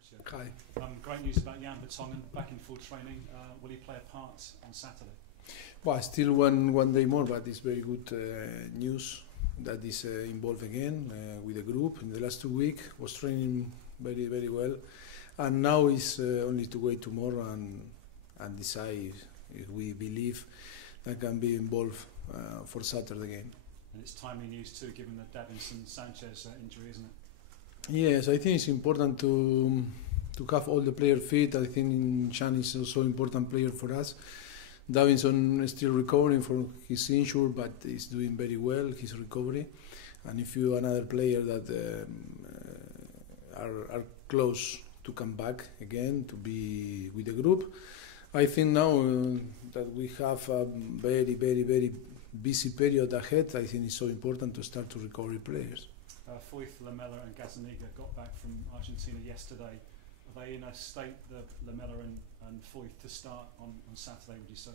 Mauricio. Hi. Great news about Jan Vertonghen back in full training. Will he play a part on Saturday? Well, still one day more, but it's very good news that is involved again with the group. In the last 2 weeks, was training very well, and now it's only to wait tomorrow and decide if we believe that can be involved for Saturday game. And it's timely news too, given the Davinson Sanchez injury, isn't it? Yes, I think it's important to have all the players fit. I think Chan is also an important player for us. Davinson is still recovering from his injury, but he's doing very well, his recovery. And if you another player that are close to come back again, to be with the group, I think now that we have a very busy period ahead, I think it's so important to start to recover players. Foyth, Lamela and Gazzaniga got back from Argentina yesterday. Are they in a state, Lamela and Foyth, to start on Saturday, would you say?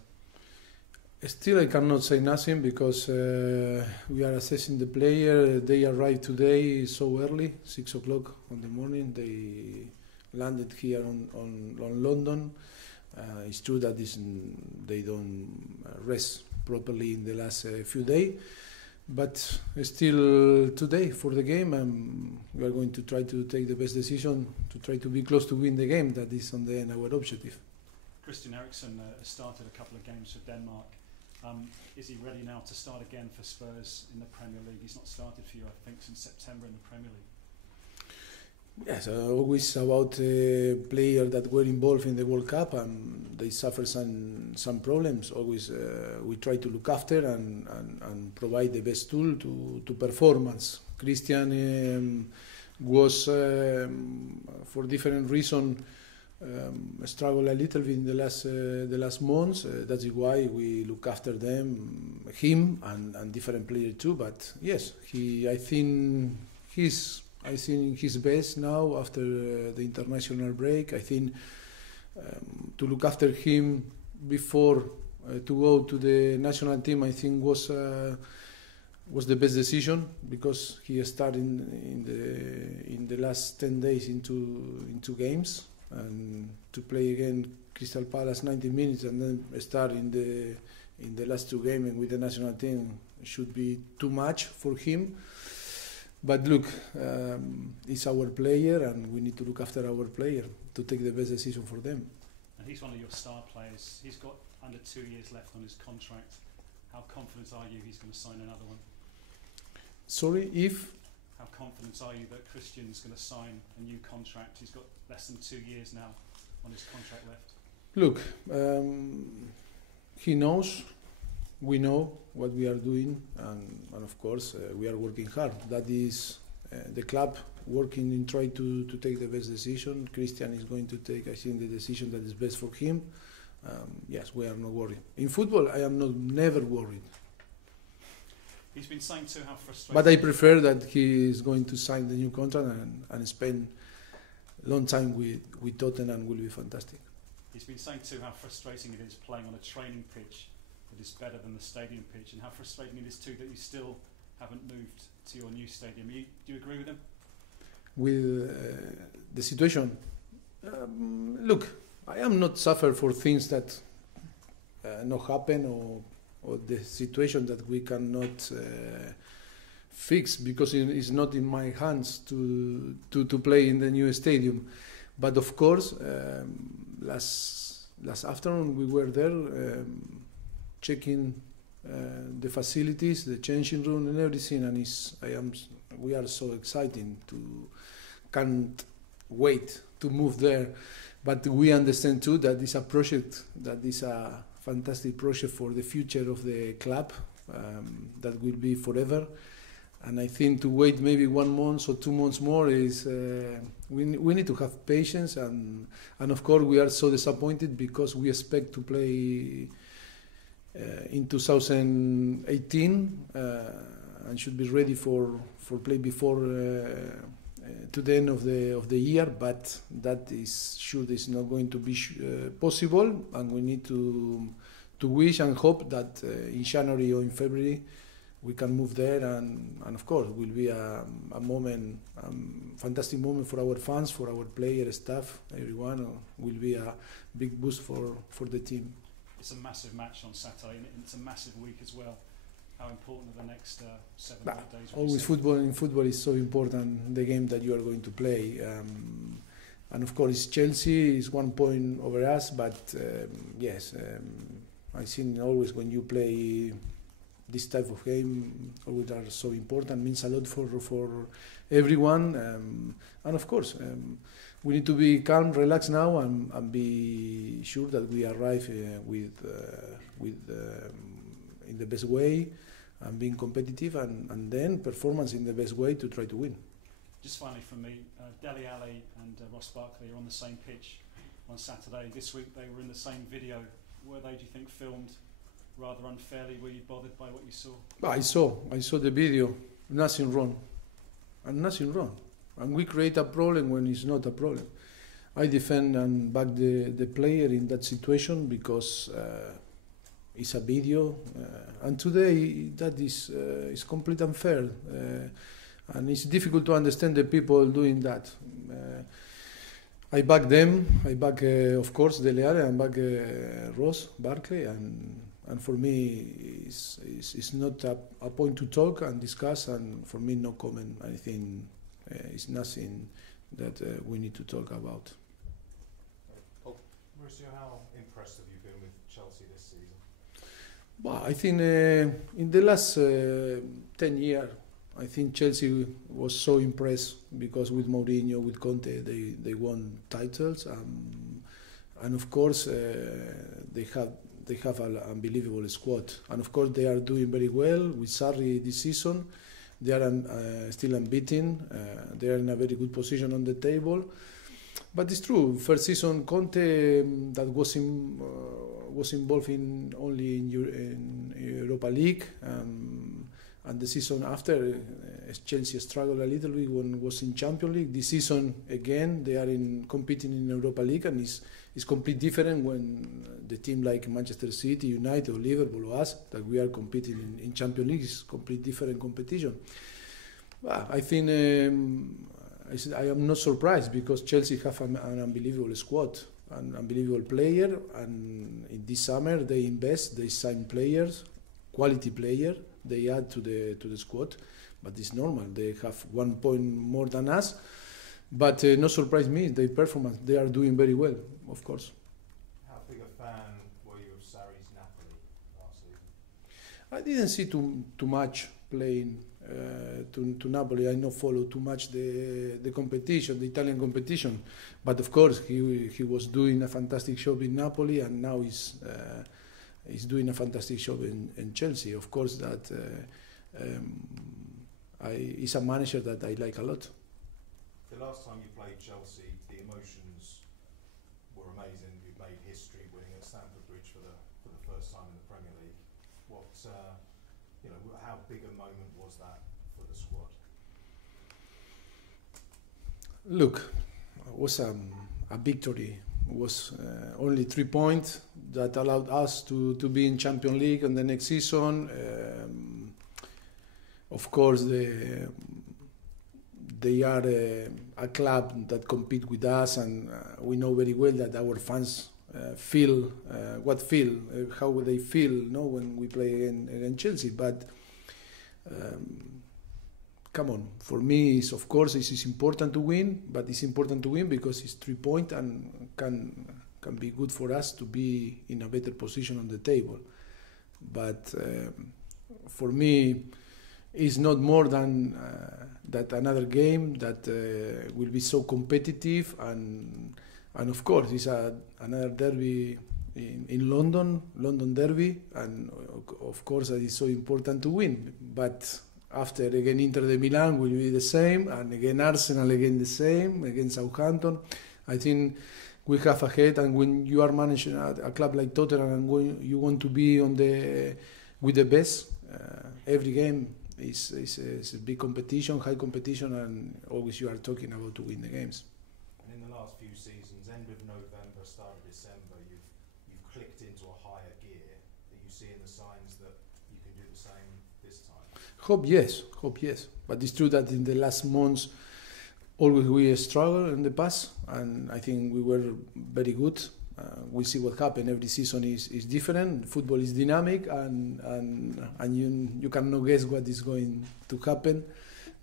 Still, I cannot say nothing because we are assessing the player. They arrived today so early, 6 o'clock in the morning. They landed here on London. It's true that they don't rest properly in the last few days. But still today for the game, we are going to try to take the best decision to try to be close to win the game. That is on the end our objective. Christian Eriksen has started a couple of games for Denmark. Is he ready now to start again for Spurs in the Premier League? He's not started for you, I think, since September in the Premier League. Yes, always about players that were involved in the World Cup and they suffer some problems. Always we try to look after and provide the best tool to performance. Christian was for different reasons struggle a little bit in the last months. That's why we look after him and different players too. But yes, I think he's best now after the international break. I think to look after him before to go to the national team, I think was the best decision because he started in the last 10 days into games, and to play again Crystal Palace 90 minutes and then start in the last 2 games with the national team should be too much for him. But look, he's our player and we need to look after our player to take the best decision for them. And he's one of your star players. He's got under 2 years left on his contract. How confident are you he's going to sign another one? Sorry, if? How confident are you that Christian's going to sign a new contract? He's got less than 2 years now on his contract left. Look, he knows. We know what we are doing, and of course we are working hard. That is the club working in trying to take the best decision. Christian is going to take, I think, the decision that is best for him. Yes, we are not worried. In football, I am never worried. He's been saying too how frustrating. But I prefer that he is going to sign the new contract and spend a long time with Tottenham. Will be fantastic. He's been saying too how frustrating it is playing on a training pitch that is better than the stadium pitch, and how frustrating it is too that you still haven't moved to your new stadium. Do you agree with him? With the situation? Look, I am not suffer for things that not happen or the situation that we cannot fix because it's not in my hands to play in the new stadium. But of course, last afternoon we were there checking the facilities, the changing room and everything, and we are so excited can't wait to move there. But we understand too that it's a project that is a fantastic project for the future of the club that will be forever. And I think to wait maybe 1 month or 2 months more is we need to have patience, and of course we are so disappointed because we expect to play in 2018 and should be ready for play before to the end of the year, but that is sure is not going to be possible, and we need to wish and hope that in January or in February we can move there, and of course, will be a moment, fantastic moment for our fans, for our players, staff, everyone. Will be a big boost for the team. It's a massive match on Saturday, and it's a massive week as well. How important are the next 7 or 8 days? Always football is so important, the game that you are going to play. And of course, Chelsea is 1 point over us, but yes, I think always when you play this type of game, always are so important, means a lot for everyone. And of course, we need to be calm, relaxed now, and be sure that we arrive in the best way, and being competitive, and then performance in the best way to try to win. Just finally from me, Dele Alli and Ross Barkley are on the same pitch on Saturday. This week they were in the same video. Were they, do you think, filmed rather unfairly? Were you bothered by what you saw? I saw the video. Nothing wrong. And we create a problem when it's not a problem. I defend and back the player in that situation because it's a video. And today that is completely unfair. And it's difficult to understand the people doing that. I back them. I back, of course, Dele Alli, and back Ross Barkley, and for me, it's not a point to talk and discuss. And for me, no comment. I think it's nothing that we need to talk about. Mauricio, how impressed have you been with Chelsea this season? Well, I think in the last 10 years. I think Chelsea was so impressed because with Mourinho, with Conte, they won titles, and of course they have an unbelievable squad, and of course they are doing very well with Sarri this season. They are still unbeaten. They are in a very good position on the table. But it's true. First season Conte that was involved in only in Europa League. And the season after, Chelsea struggled a little bit when it was in Champions League. This season, again, they are competing in Europa League, and it's completely different when the team like Manchester City, United, or Liverpool, or us, that we are competing in Champions League. It's completely different competition. I think I am not surprised because Chelsea have an unbelievable squad, an unbelievable player, and in this summer they invest, they sign players, quality player. They add to the squad, but it's normal. They have 1 point more than us, but no surprise me. Their performance, they are doing very well, of course. How big a fan were you of Sarri's Napoli last season? I didn't see too much playing to Napoli. I not follow too much the competition, the Italian competition, but of course he was doing a fantastic job in Napoli, and now he's doing a fantastic job in Chelsea. Of course, that he's a manager that I like a lot. The last time you played Chelsea, the emotions were amazing. You made history winning at Stamford Bridge for the first time in the Premier League. How big a moment was that for the squad? Look, it was a victory. It was only 3 points that allowed us to be in Champions League in the next season. Of course, they are a club that compete with us, and we know very well that our fans feel how they feel, when we play against Chelsea. But come on, for me, of course, it is important to win, but it's important to win because it's 3 points and can be good for us to be in a better position on the table. But for me, it's not more than that another game that will be so competitive, and of course, it's another derby in London derby, and of course, it is so important to win. But after again Inter de Milan will be the same, and again Arsenal again the same, against Southampton. I think we have ahead, and when you are managing a club like Tottenham and you want to be with the best, every game is a big competition, high competition, and always you are talking about to win the games. And in the last few seasons, end of November, start of December, you've clicked into a higher gear. Are you seeing the signs that you can do the same this time? Hope yes. But it's true that in the last months, always we struggled in the past, and I think we were very good. We'll see what happens. Every season is different. Football is dynamic, and you cannot guess what is going to happen.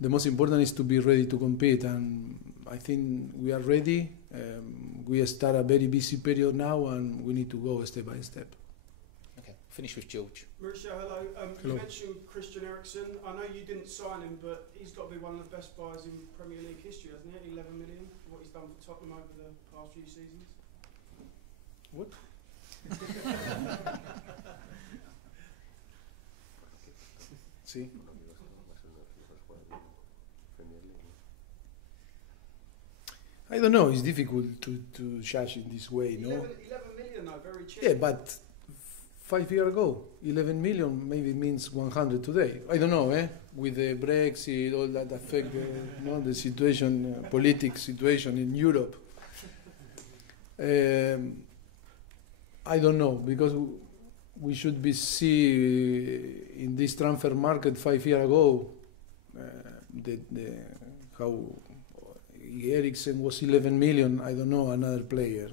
The most important is to be ready to compete, and I think we are ready. We start a very busy period now, and we need to go step by step. Okay, finish with George. Mauricio, hello. Hello. You mentioned Christian Eriksen. I know you didn't sign him, but he's got to be one of the best buyers in Premier League history, hasn't he? 11 million, what he's done for Tottenham over the past few seasons. What? See? I don't know. It's difficult to judge in this way, no? 11 million, though, very cheap. Yeah, but 5 years ago, 11 million maybe means 100 today. I don't know, with the Brexit, all that affect the situation, political situation in Europe. I don't know, because we should be see in this transfer market 5 years ago how Eriksen was 11 million. I don't know another player,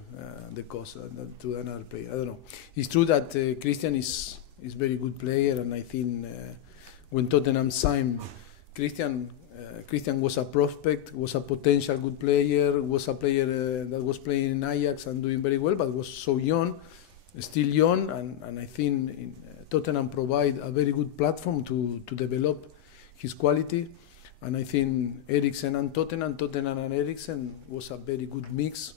the cost to another player. I don't know. It's true that Christian is very good player, and I think when Tottenham signed Christian was a prospect, was a potential good player, was a player that was playing in Ajax and doing very well, but was so young, still young, and I think Tottenham provide a very good platform to develop his quality. And I think Eriksen and Tottenham and Eriksen was a very good mix.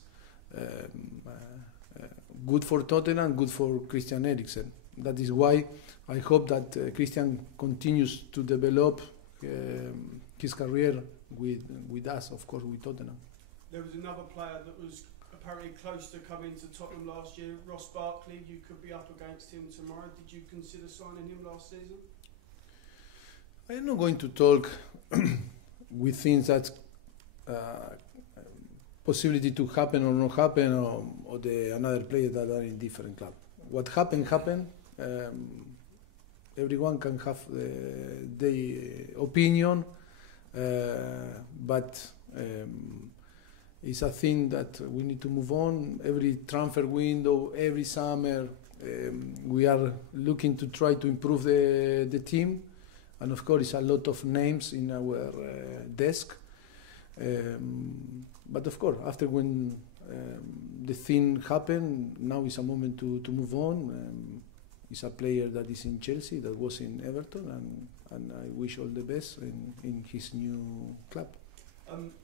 Good for Tottenham, good for Christian Eriksen. That is why I hope that Christian continues to develop his career with us, of course, with Tottenham. There was another player that was apparently close to coming to Tottenham last year, Ross Barkley. You could be up against him tomorrow. Did you consider signing him last season? I am not going to talk with things that possibility to happen or not happen, or another player that are in different club. What happened. Everyone can have their opinion, but it's a thing that we need to move on. Every transfer window, every summer, we are looking to try to improve the team. And of course, it's a lot of names in our desk. But of course, after when the thing happened, now is a moment to move on. He's a player that is in Chelsea, that was in Everton, and I wish all the best in his new club.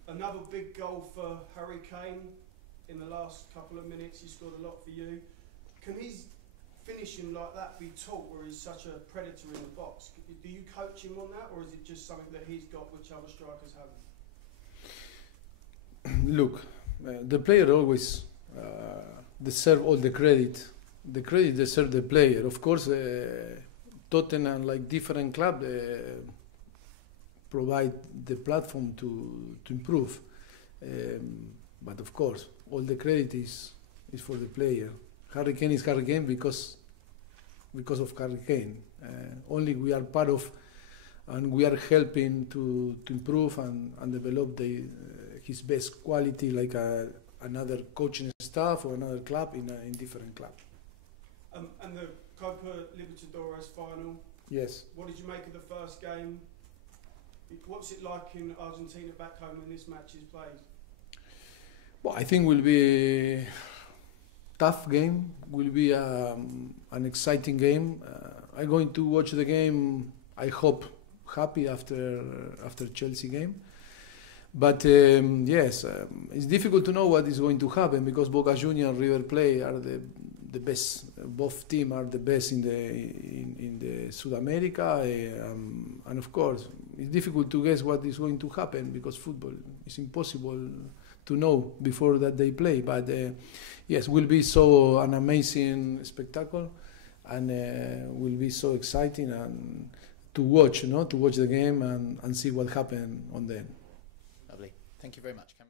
Another big goal for Harry Kane in the last couple of minutes. He scored a lot for you. Can his finishing like that be taught, where he's such a predator in the box? Do you coach him on that, or is it just something that he's got which other strikers haven't? Look, the player always deserves all the credit. The credit deserves the player. Of course, Tottenham, like different clubs, provide the platform to improve. But of course, all the credit is for the player. Harry Kane is Harry Kane because of Harry Kane. Only we are part of, and we are helping to improve and develop his best quality, like another coaching staff or another club in different club. And the Copa Libertadores final. Yes. What did you make of the first game? What's it like in Argentina back home when this match is played? Well, I think will be tough game. Will be an exciting game. I'm going to watch the game. I hope happy after Chelsea game. But yes, it's difficult to know what is going to happen because Boca Juniors and River Plate are the best. Both teams are the best in the South America, and of course it's difficult to guess what is going to happen because football is impossible to know before that they play. But yes, will be so an amazing spectacle, and will be so exciting and to watch, to watch the game and see what happened on them. Lovely. Thank you very much, Cameron.